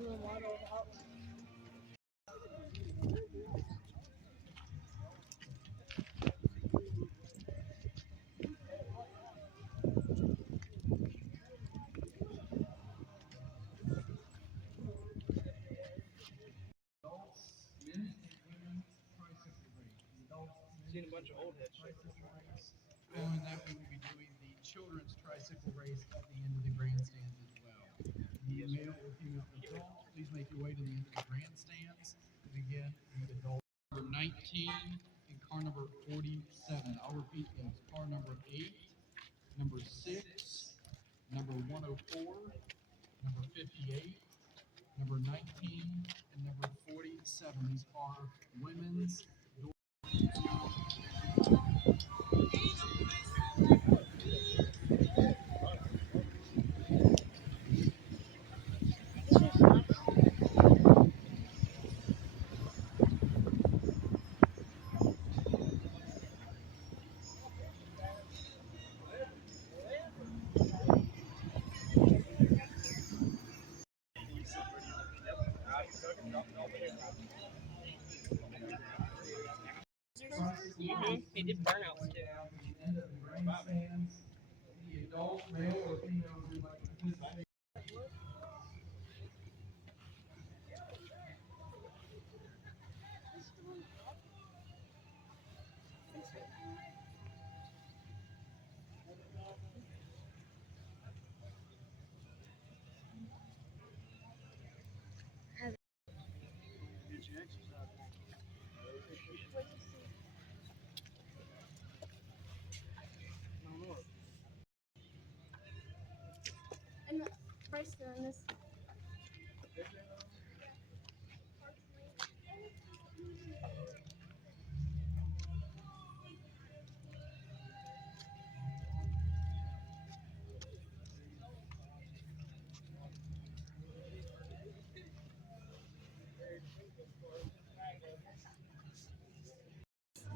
Seen a bunch of old heads. Following that, we will be doing the children's tricycle race at the end of the grandstands as well. The male or female adults, please make your way to the end of the grandstands. And again, the adult number 19 and car number 47. I'll repeat those. Car number 8, number 6, number 104, number 58, number 19, and number 47. These are women's. He did burnouts too. The adult, male or female, who would like to participate. And the price on this.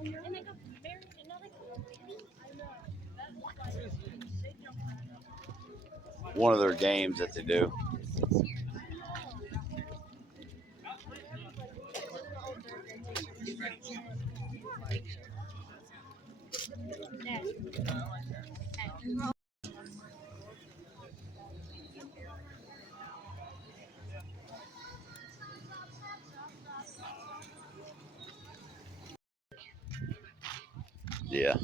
And they got married another baby. I know. One of their games that they do. Yeah.